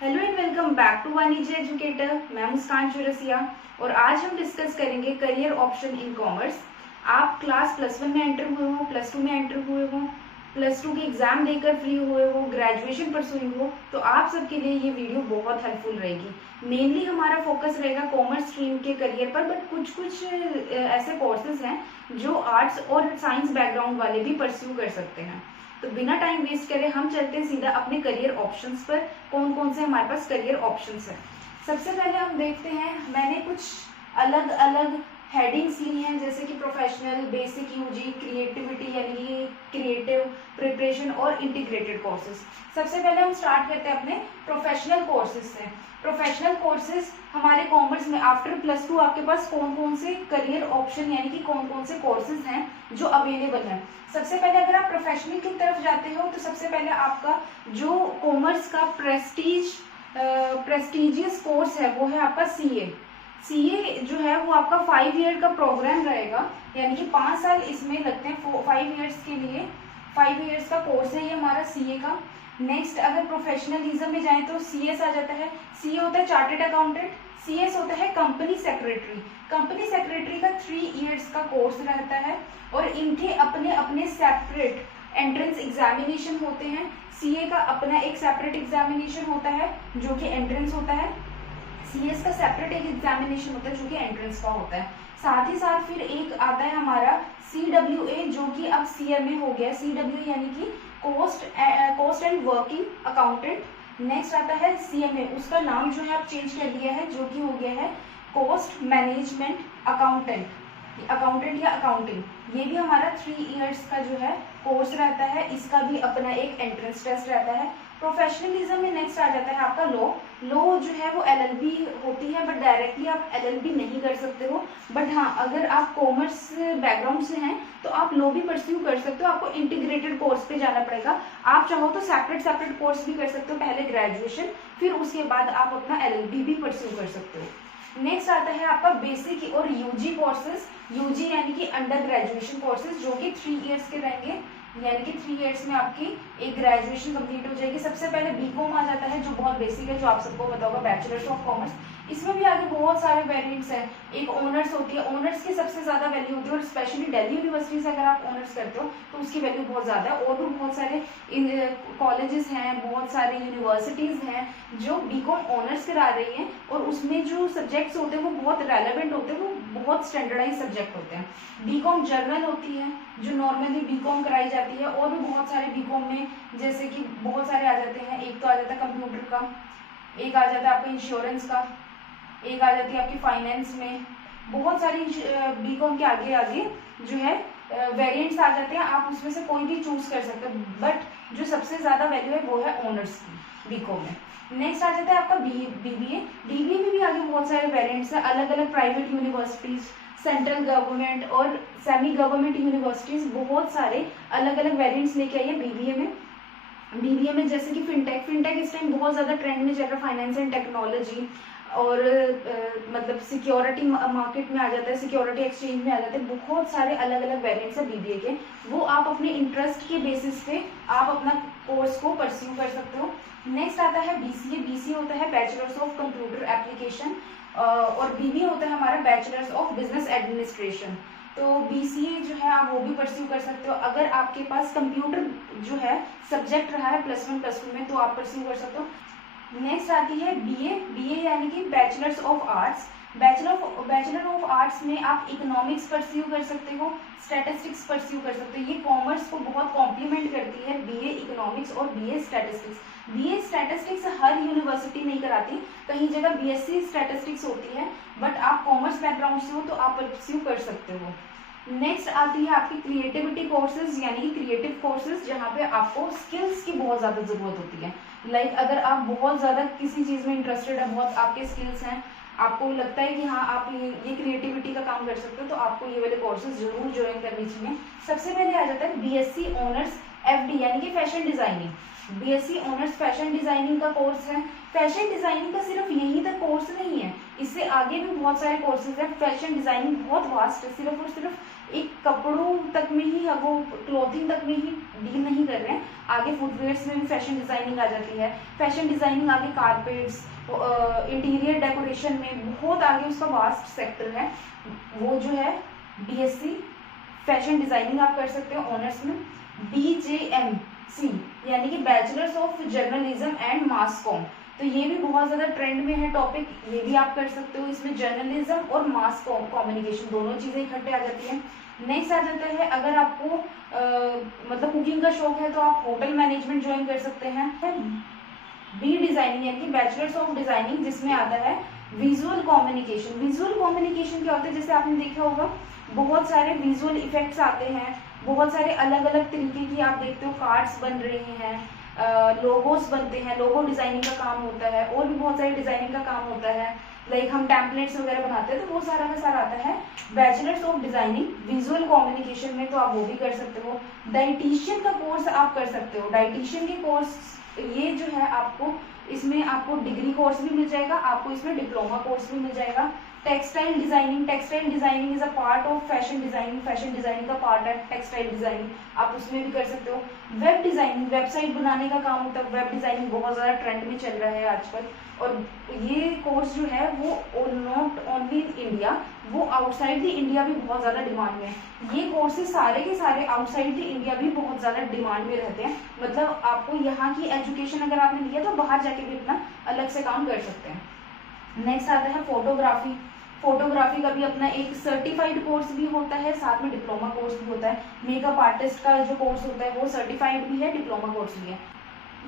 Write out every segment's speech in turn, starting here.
Hello and welcome back to Vanijya educator. मैं मुस्कान चौरसिया और आज हम डिस्कस करेंगे करियर ऑप्शन इन कॉमर्स। आप क्लास +1 में एंटर हुए हो, +2 में एंटर हुए हो, +2 के एग्जाम देकर फ्री हुए हो, ग्रेजुएशन परसुइंग हो, तो आप सबके लिए ये वीडियो बहुत हेल्पफुल रहेगी। मेनली हमारा फोकस रहेगा कॉमर्स स्ट्रीम के करियर पर, बट कुछ कुछ ऐसे कोर्सेज हैं जो आर्ट्स और साइंस बैकग्राउंड वाले भी परस्यू कर सकते हैं। तो बिना टाइम वेस्ट करे हम चलते हैं सीधा अपने करियर ऑप्शंस पर। कौन कौन से हमारे पास करियर ऑप्शंस हैं। सबसे पहले हम देखते हैं, मैंने कुछ अलग अलग हेडिंग्स ली हैं, जैसे कि प्रोफेशनल, बेसिक यूजी, क्रिएटिविटी यानी कि क्रिएटिव प्रिपरेशन और इंटीग्रेटेड कोर्सेज। सबसे पहले हम स्टार्ट करते हैं अपने प्रोफेशनल कोर्सेज से। प्रोफेशनल कोर्सेज हमारे कॉमर्स में आफ्टर +2 आपके पास कौन कौन से करियर ऑप्शन यानी कि कौन कौन से कोर्सेज हैं जो अवेलेबल हैं। सबसे पहले अगर आप प्रोफेशनल की तरफ जाते हो तो सबसे पहले आपका जो कॉमर्स का प्रेस्टिजियस कोर्स है वो है आपका सीए जो है वो आपका 5 ईयर का प्रोग्राम रहेगा, यानी कि 5 साल इसमें लगते हैं 5 ईयर्स के लिए। 5 ईयर्स का कोर्स है ये हमारा सीए का। नेक्स्ट अगर प्रोफेशनलिज्म में जाएं तो सीएस आ जाता है। सीए होता है चार्टेड अकाउंटेंट, सीएस होता है कंपनी सेक्रेटरी। कंपनी सेक्रेटरी का 3 इयर्स का कोर्स रहता है और इनके अपने अपने सेपरेट एंट्रेंस एग्जामिनेशन होते हैं। सीए का अपना एक सेपरेट एग्जामिनेशन होता है जो कि एंट्रेंस होता है, सीएस का सेपरेट एक एग्जामिनेशन होता है जो कि एंट्रेंस का होता है। साथ ही साथ फिर एक आता है हमारा CWA जो कि अब CMA हो गया। CWA यानी कि cost and working accountant. Next आता है CMA, उसका नाम जो है अब चेंज कर दिया है जो कि हो गया है कॉस्ट मैनेजमेंट अकाउंटेंट या अकाउंटिंग। ये भी हमारा 3 इयर्स का जो है कोर्स रहता है, इसका भी अपना एक एंट्रेंस टेस्ट रहता है। प्रोफेशनलिज्म में नेक्स्ट आ जाता है आपका लॉ जो है वो LLB होती है, बट डायरेक्टली आप LLB नहीं कर सकते हो। बट हाँ, अगर आप कॉमर्स बैकग्राउंड से हैं तो आप लॉ भी परस्यू कर सकते हो। आपको इंटीग्रेटेड कोर्स पे जाना पड़ेगा। आप चाहो तो सेपरेट कोर्स भी कर सकते हो, पहले ग्रेजुएशन, फिर उसके बाद आप अपना LLB भी परस्यू कर सकते हो। नेक्स्ट आता है आपका बेसिक और यूजी कोर्सेज। यूजी यानी कि अंडर ग्रेजुएशन कोर्सेज जो कि 3 इयर्स के रहेंगे, यानी कि 3 इयर्स में आपकी एक ग्रेजुएशन कंप्लीट हो जाएगी। सबसे पहले बीकॉम आ जाता है जो बहुत बेसिक है, जो आप सबको पता होगा, बैचलर्स ऑफ कॉमर्स। इसमें भी आगे बहुत सारे वेरिएंट्स हैं। एक ऑनर्स होती है, ऑनर्स की सबसे ज्यादा वैल्यू होती है और स्पेशली दिल्ली यूनिवर्सिटी से अगर आप ऑनर्स करते हो तो उसकी वैल्यू बहुत ज्यादा है। और भी बहुत सारे कॉलेजेस हैं, बहुत सारे यूनिवर्सिटीज हैं जो बीकॉम ऑनर्स करा रही हैं और उसमें जो सब्जेक्ट्स होते हैं वो बहुत रेलेवेंट होते हैं, वो बहुत स्टैंडर्डाइज सब्जेक्ट होते हैं। बीकॉम जर्नल होती है जो नॉर्मली बीकॉम कराई जाती है, और भी बहुत सारे बीकॉम में जैसे कि बहुत सारे आ जाते हैं। एक तो आ जाता है कंप्यूटर का, एक आ जाता है आपका इंश्योरेंस का, एक आ जाती है आपकी फाइनेंस में। बहुत सारी बीकॉम के आगे आगे जो है वेरिएंट्स आ जाते हैं, आप उसमें से कोई भी चूज कर सकते हो, बट जो सबसे ज्यादा वैल्यू है वो है ऑनर्स की बीकॉम में। नेक्स्ट आ जाता है आपका बीबीए। बीबीए में भी आगे बहुत सारे वेरिएंट्स हैं, अलग अलग प्राइवेट यूनिवर्सिटीज, सेंट्रल गवर्नमेंट और सेमी गवर्नमेंट यूनिवर्सिटीज, बहुत सारे अलग अलग वेरिएंट्स लेके आई है बीबीए में जैसे कि फिनटेक इस टाइम बहुत ज्यादा ट्रेंड में चल रहा है। फाइनेंस एंड टेक्नोलॉजी और मतलब सिक्योरिटी मार्केट में आ जाता है, सिक्योरिटी एक्सचेंज में आ जाते हैं। बहुत सारे अलग अलग वेरिएंट्स है बीबीए के, वो आप अपने इंटरेस्ट के बेसिस पे आप अपना कोर्स को परस्यू कर सकते हो। नेक्स्ट आता है बीसीए होता है बैचलर्स ऑफ कंप्यूटर एप्लीकेशन, और बीबीए होता है हमारा बैचलर्स ऑफ बिजनेस एडमिनिस्ट्रेशन। तो बीसीए जो है आप वो भी परस्यू कर सकते हो। अगर आपके पास कंप्यूटर जो है सब्जेक्ट रहा है +1 +2 में तो आप परस्यू कर सकते हो। नेक्स्ट आती है बीए यानी कि bachelors of arts. Bachelor of arts में आप इकोनॉमिक्स परस्यू कर सकते हो, स्टैटिस्टिक्स परस्यू कर सकते हो। ये कॉमर्स को बहुत कॉम्प्लीमेंट करती है, बीए इकोनॉमिक्स और बीए स्टैटिस्टिक्स। बीए स्टैटिस्टिक्स हर यूनिवर्सिटी नहीं कराती, कहीं जगह बीएससी स्टैटिस्टिक्स होती है, बट आप कॉमर्स बैकग्राउंड से हो तो आप परस्यू कर सकते हो। नेक्स्ट आती है आपकी क्रिएटिविटी कोर्सेज यानी कि क्रिएटिव कोर्सेज, जहाँ पे आपको स्किल्स की बहुत ज्यादा जरूरत होती है। लाइक अगर आप बहुत ज्यादा किसी चीज में इंटरेस्टेड है, बहुत आपके स्किल्स हैं, आपको लगता है कि हाँ आप ये क्रिएटिविटी का काम कर सकते हो, तो आपको ये वाले कोर्सेज जरूर ज्वाइन करनी चाहिए। सबसे पहले आ जाता है बीएससी ऑनर्स FD यानी कि fashion designing, BSc honours fashion designing का कोर्स है। फैशन डिजाइनिंग का सिर्फ यही तक कोर्स नहीं है, इससे आगे भी बहुत सारे कोर्सेज हैं। फैशन डिजाइनिंग बहुत वास्ट है, सिर्फ और सिर्फ एक कपड़ों तक में ही, वो क्लोथिंग तक में ही डील नहीं कर रहे हैं, आगे फुटवेयर्स में भी फैशन डिजाइनिंग आ जाती है। फैशन डिजाइनिंग आगे कारपेट्स, इंटीरियर डेकोरेशन में बहुत आगे उसका वास्ट सेक्टर है। वो जो है BSc फैशन डिजाइनिंग आप कर सकते हो ऑनर्स में। BJMC यानी कि bachelors of journalism and mass com, तो ये भी बहुत ज़्यादा ट्रेंड में है टॉपिक, ये भी आप कर सकते हो। इसमें जर्नलिज्म और मास कम्युनिकेशन दोनों चीज़ें इकट्ठे आ जाती हैं। नेक्स्ट आ जाता है, अगर आपको मतलब कुकिंग का शौक है तो आप होटल मैनेजमेंट ज्वाइन कर सकते हैं। B डिजाइनिंग यानी कि बैचलर्स ऑफ डिजाइनिंग, जिसमें आता है विजुअल कम्युनिकेशन। विजुअल कम्युनिकेशन क्या होता है, जैसे आपने देखा होगा बहुत सारे विजुअल इफेक्ट्स आते हैं, बहुत सारे अलग अलग तरीके की आप देखते हो कार्ड्स बन रहे हैं, लोगोस बनते हैं, लोगो डिजाइनिंग का काम होता है, और भी बहुत सारी डिजाइनिंग का काम होता है, लाइक हम टेम्पलेट्स वगैरह बनाते हैं, तो वो सारा का सारा आता है bachelors of designing visual communication में, तो आप वो भी कर सकते हो। डाइटिशियन का कोर्स आप कर सकते हो। डाइटिशियन के कोर्स ये जो है आपको, इसमें आपको डिग्री कोर्स भी मिल जाएगा, आपको इसमें डिप्लोमा कोर्स भी मिल जाएगा। Textile designing, textile designing is a part of fashion designing, fashion designing का पार्ट है टेक्सटाइल डिजाइनिंग, आप उसमें भी कर सकते हो। वेब डिजाइनिंग, वेबसाइट बनाने का काम होता है, वेब डिजाइनिंग बहुत ज़्यादा ट्रेंड में चल रहा है आजकल, और ये कोर्स जो है वो नॉट ओनली इन इंडिया, वो आउटसाइड द इंडिया भी बहुत ज़्यादा डिमांड में है। ये कोर्सेज सारे के सारे आउटसाइड द इंडिया भी बहुत ज़्यादा डिमांड में रहते हैं, मतलब आपको यहाँ की एजुकेशन अगर आपने लिया तो बाहर जाके भी अपना अलग से काम कर सकते हैं। नेक्स्ट आता है फोटोग्राफी। फोटोग्राफी का भी अपना एक सर्टिफाइड कोर्स भी होता है, साथ में डिप्लोमा कोर्स भी होता है। मेकअप आर्टिस्ट का जो कोर्स होता है वो सर्टिफाइड भी है, डिप्लोमा कोर्स भी है।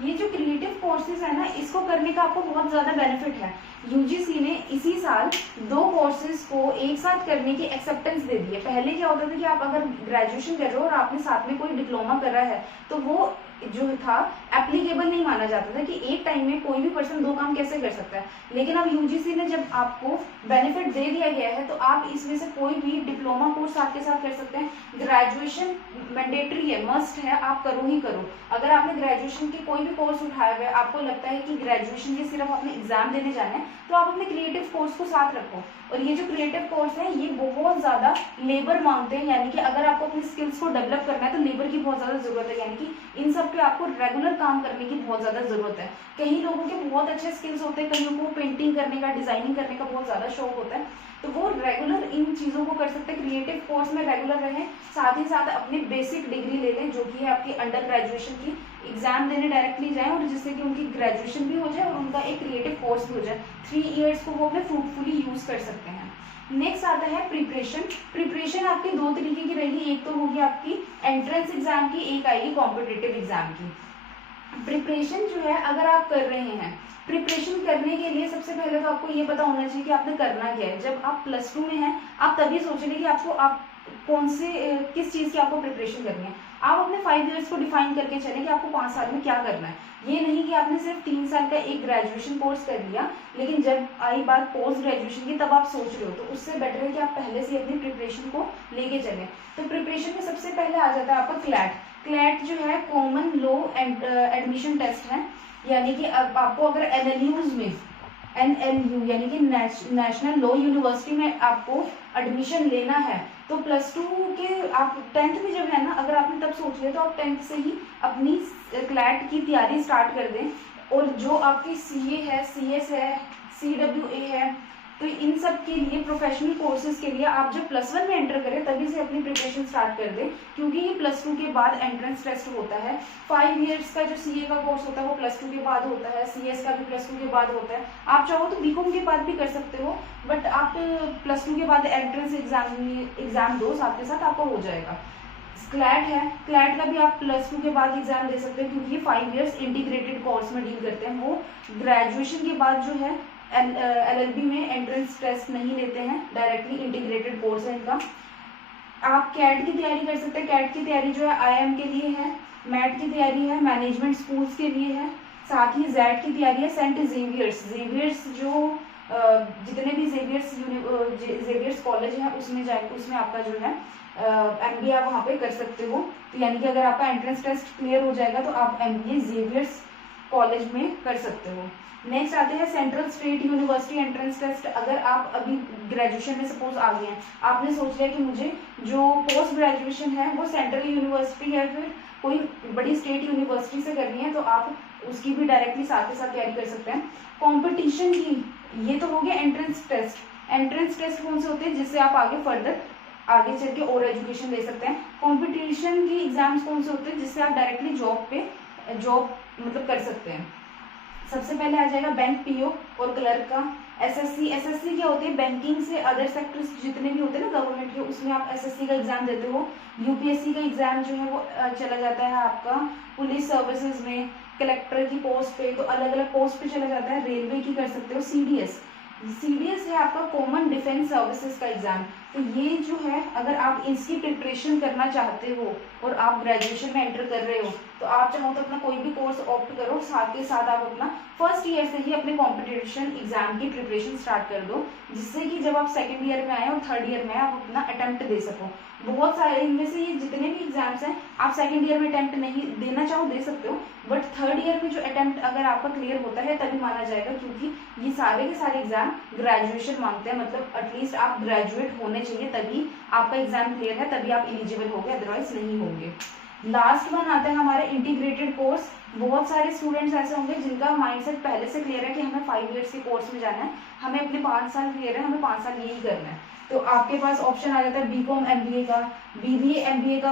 ये जो क्रिएटिव कोर्सेज है ना, इसको करने का आपको बहुत ज़्यादा बेनिफिट है। यूजीसी ने इसी साल 2 कोर्सेज को एक साथ करने की एक्सेप्टेंस दे दी है। पहले क्या होता था कि आप अगर ग्रेजुएशन कर रहे हो और आपने साथ में कोई डिप्लोमा कर रहा है तो वो जो था एप्लीकेबल नहीं माना जाता था कि एक टाइम में कोई भी पर्सन 2 काम कैसे कर सकता है। लेकिन अब यूजीसी ने जब आपको बेनिफिट दे दिया गया है तो आप इसमें से कोई भी डिप्लोमा कोर्स आपके साथ कर सकते हैं। ग्रेजुएशन मैंडेटरी है, मस्ट है, आप करो ही करो। अगर आपने ग्रेजुएशन के कोई भी कोर्स उठाया हुआ है, आपको लगता है कि ग्रेजुएशन के सिर्फ अपने एग्जाम देने जाना है, तो आप अपने क्रिएटिव कोर्स को साथ रखो। और ये जो क्रिएटिव कोर्स है ये बहुत ज़्यादा लेबर मांगते हैं, यानी कि अगर आपको अपनी स्किल्स को डेवलप करना है तो लेबर की बहुत ज़्यादा ज़रूरत है, यानी कि इन सब पे आपको रेगुलर काम करने की बहुत ज़्यादा ज़रूरत है। कई लोगों के बहुत अच्छे स्किल्स होते हैं, कईयों को पेंटिंग करने का, डिज़ाइनिंग करने का बहुत ज़्यादा शौक होता है, तो वो रेगुलर इन चीज़ों को कर सकते हैं। क्रिएटिव कोर्स में रेगुलर रहें, साथ ही साथ अपनी बेसिक डिग्री ले लें जो कि है आपकी अंडर ग्रेजुएशन की, एग्जाम देने डायरेक्टली जाएं और जिससे कि उनकी ग्रेजुएशन भी हो जाए और उनका एक क्रिएटिव कोर्स भी हो जाए। 3 इयर्स को वो अपने फ्रूटफुली यूज़ कर सकते हैं। नेक्स्ट आता है प्रिपरेशन। प्रिपरेशन आपकी 2 तरीके की रहेगी, एक तो होगी आपकी एंट्रेंस एग्जाम की, एक आएगी कॉम्पिटिटिव एग्जाम की। प्रिपरेशन जो है अगर आप कर रहे हैं, प्रिपरेशन करने के लिए सबसे पहले तो आपको ये पता होना चाहिए कि आपने करना क्या है। जब आप +2 में हैं आप तभी सोचेंगे कि आपको आप कौन से किस चीज़ की आपको प्रिपरेशन करनी है। आप अपने 5 इयर्स को डिफाइन करके चलें कि आपको 5 साल में क्या करना है। ये नहीं कि आपने सिर्फ 3 साल का एक ग्रेजुएशन कोर्स कर लिया, लेकिन जब आई बात पोस्ट ग्रेजुएशन की तब आप सोच रहे हो, तो उससे बेटर है कि आप पहले से अपनी प्रिपरेशन को लेके चलें। तो प्रिपरेशन में सबसे पहले आ जाता है आपका क्लैट। क्लैट जो है कॉमन लॉ एडमिशन टेस्ट है, यानी कि अब आपको अगर NLUs में NLU यानी कि नेशनल लॉ यूनिवर्सिटी में आपको एडमिशन लेना है तो +2 के आप 10th में जब है ना, अगर आपने तब सोच लिया तो आप 10th से ही अपनी क्लैट की तैयारी स्टार्ट कर दें। और जो आपकी CA है, CS है, CWA है, तो इन सब के लिए प्रोफेशनल कोर्सेज के लिए आप जब +1 में एंटर करें तभी से अपनी प्रिपरेशन स्टार्ट कर दें, क्योंकि ये +2 के बाद एंट्रेंस टेस्ट होता है। 5 इयर्स का जो CA का कोर्स होता है वो +2 के बाद होता है, CS का भी +2 के बाद होता है। आप चाहो तो BCom के बाद भी कर सकते हो, बट आप +2 के बाद एंट्रेंस एग्जाम दो, साथ के साथ आपका हो जाएगा। क्लैट है, क्लैट का भी आप +2 के बाद एग्जाम दे सकते हैं, क्योंकि ये 5 इयर्स इंटीग्रेटेड कोर्स में डील करते हैं। वो ग्रेजुएशन के बाद जो है LLB में एंट्रेंस टेस्ट नहीं लेते हैं, डायरेक्टली इंटीग्रेटेड कोर्स है इनका। आप कैट की तैयारी कर सकते हैं। कैट की तैयारी जो है IIM के लिए है, मैट की तैयारी है मैनेजमेंट स्कूल्स के लिए है, साथ ही जेड की तैयारी है सेंट जेवियर्स जो जितने भी जेवियर्स कॉलेज है उसमें आपका जो है MBA आप वहाँ पे कर सकते हो। तो यानी कि अगर आपका एंट्रेंस टेस्ट क्लियर हो जाएगा तो आप MBA जेवियर्स कॉलेज में कर सकते हो। नेक्स्ट आते हैं central state university entrance test. अगर आप अभी ग्रेजुएशन में सपोज आ गए हैं, आपने सोच लिया कि मुझे जो पोस्ट ग्रेजुएशन है वो सेंट्रल यूनिवर्सिटी या फिर कोई बड़ी स्टेट यूनिवर्सिटी से करनी है, तो आप उसकी भी डायरेक्टली साथ के साथ तैयारी कर सकते हैं। कंपटीशन की, ये तो हो गया एंट्रेंस टेस्ट। एंट्रेंस टेस्ट कौन से होते हैं जिससे आप आगे चल के और एजुकेशन ले सकते हैं। कंपटीशन की एग्जाम्स कौन से होते हैं जिससे आप डायरेक्टली जॉब मतलब कर सकते हैं। सबसे पहले आ जाएगा बैंक पीओ और क्लर्क का। एसएससी क्या होती है, बैंकिंग से अदर सेक्टर्स जितने भी होते हैं ना गवर्नमेंट के, उसमें आप एसएससी का एग्जाम देते हो। यूपीएससी का एग्जाम जो है वो चला जाता है आपका पुलिस सर्विसेज में, कलेक्टर की पोस्ट पे, तो अलग अलग पोस्ट पे चला जाता है। रेलवे की कर सकते हो। सीडीएस है आपका कॉमन डिफेंस सर्विसेज का एग्जाम। तो ये जो है अगर आप इसकी प्रिपरेशन करना चाहते हो और आप ग्रेजुएशन में एंटर कर रहे हो, तो आप चाहो तो अपना कोई भी कोर्स ऑप्ट करो, साथ के साथ आप अपना फर्स्ट ईयर से ही अपने कॉम्पिटिशन एग्जाम की प्रिपरेशन स्टार्ट कर दो, जिससे कि जब आप सेकंड ईयर में आए और थर्ड ईयर में आप अपना अटेम्प्ट दे सको। बहुत सारे इनमें से ये जितने भी एग्जाम्स हैं आप सेकंड ईयर में अटेम्प्ट नहीं देना चाहो दे सकते हो, बट थर्ड ईयर में जो अटेम्प्ट अगर आपका क्लियर होता है तभी माना जाएगा, क्योंकि ये सारे के सारे एग्जाम ग्रेजुएशन मांगते हैं। मतलब एटलीस्ट आप ग्रेजुएट होने चाहिए तभी आपका एग्जाम क्लियर है, तभी आप एलिजिबल होंगे, अदरवाइज नहीं होंगे। लास्ट वन आता है हमारे इंटीग्रेटेड कोर्स। बहुत सारे स्टूडेंट्स ऐसे होंगे जिनका माइंडसेट पहले से क्लियर है कि हमें 5 इयर्स के कोर्स में जाना है, हमें अपने 5 साल क्लियर है, हमें 5 साल यही करना है। तो आपके पास ऑप्शन आ जाता है बीकॉम MBA का, BBA MBA का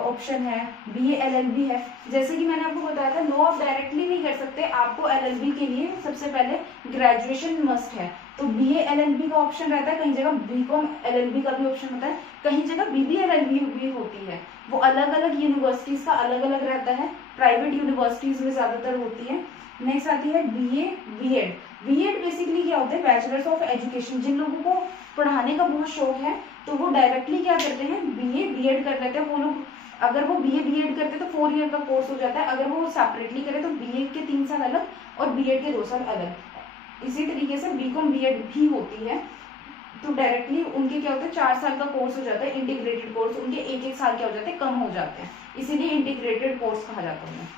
ऑप्शन है, BA LLB है। जैसे कि मैंने आपको बताया था, लो आप डायरेक्टली नहीं कर सकते, आपको LLB के लिए सबसे पहले ग्रेजुएशन मस्ट है। तो BA LLB का ऑप्शन रहता है, कहीं जगह बीकॉम LLB का भी ऑप्शन होता है, कहीं जगह BBA LLB भी होती है। वो अलग अलग यूनिवर्सिटीज का अलग अलग रहता है, प्राइवेट यूनिवर्सिटीज में ज्यादातर होती है। नेक्स्ट आती है BA B.Ed। B.Ed बेसिकली क्या होता है, बैचलर्स ऑफ एजुकेशन। जिन लोगों को पढ़ाने का बहुत शौक है तो वो डायरेक्टली क्या करते हैं, BA B.Ed कर लेते हैं। वो लोग अगर वो BA B.Ed करते हैं तो 4 ईयर का कोर्स हो जाता है, अगर वो सेपरेटली करे तो BA के 3 साल अलग और B.Ed के 2 साल अलग। इसी तरीके से बीकॉम B.Ed भी होती है। तो डायरेक्टली उनके क्या होता है, 4 साल का कोर्स हो जाता है इंटीग्रेटेड कोर्स, उनके 1-1 साल क्या हो जाते हैं, कम हो जाते हैं, इसीलिए इंटीग्रेटेड कोर्स कहा जाता है।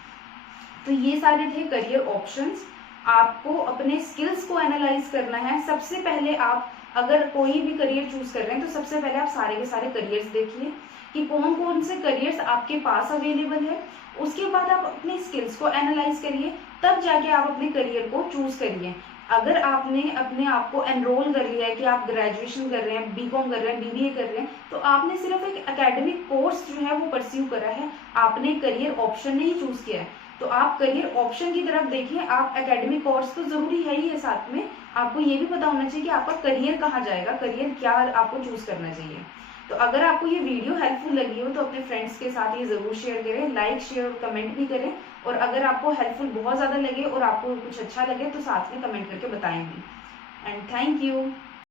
तो ये सारे थे करियर ऑप्शंस। आपको अपने स्किल्स को एनालाइज करना है। सबसे पहले आप अगर कोई भी करियर चूज कर रहे हैं तो सबसे पहले आप सारे के सारे करियर्स देखिए कि कौन कौन से करियर्स आपके पास अवेलेबल है। उसके बाद आप अपनी स्किल्स को एनालाइज करिए, तब जाके आप अपने करियर को चूज करिए। अगर आपने अपने आप को एनरोल कर लिया है कि आप ग्रेजुएशन कर रहे हैं, बीकॉम कर रहे हैं, BBA कर रहे हैं, तो आपने सिर्फ एक एकेडमिक कोर्स जो है वो परस्यू करा है, आपने करियर ऑप्शन नहीं चूज किया है। तो आप करियर ऑप्शन की तरफ देखिए। आप एकेडमिक कोर्स तो जरूरी है ही है, साथ में आपको ये भी पता होना चाहिए कि आपका करियर कहाँ जाएगा, करियर क्या आपको चूज करना चाहिए। तो अगर आपको ये वीडियो हेल्पफुल लगी हो तो अपने फ्रेंड्स के साथ ये जरूर शेयर करें, लाइक शेयर और कमेंट भी करें। और अगर आपको हेल्पफुल बहुत ज्यादा लगे और आपको कुछ अच्छा लगे तो साथ में कमेंट करके बताएंगे। And thank you.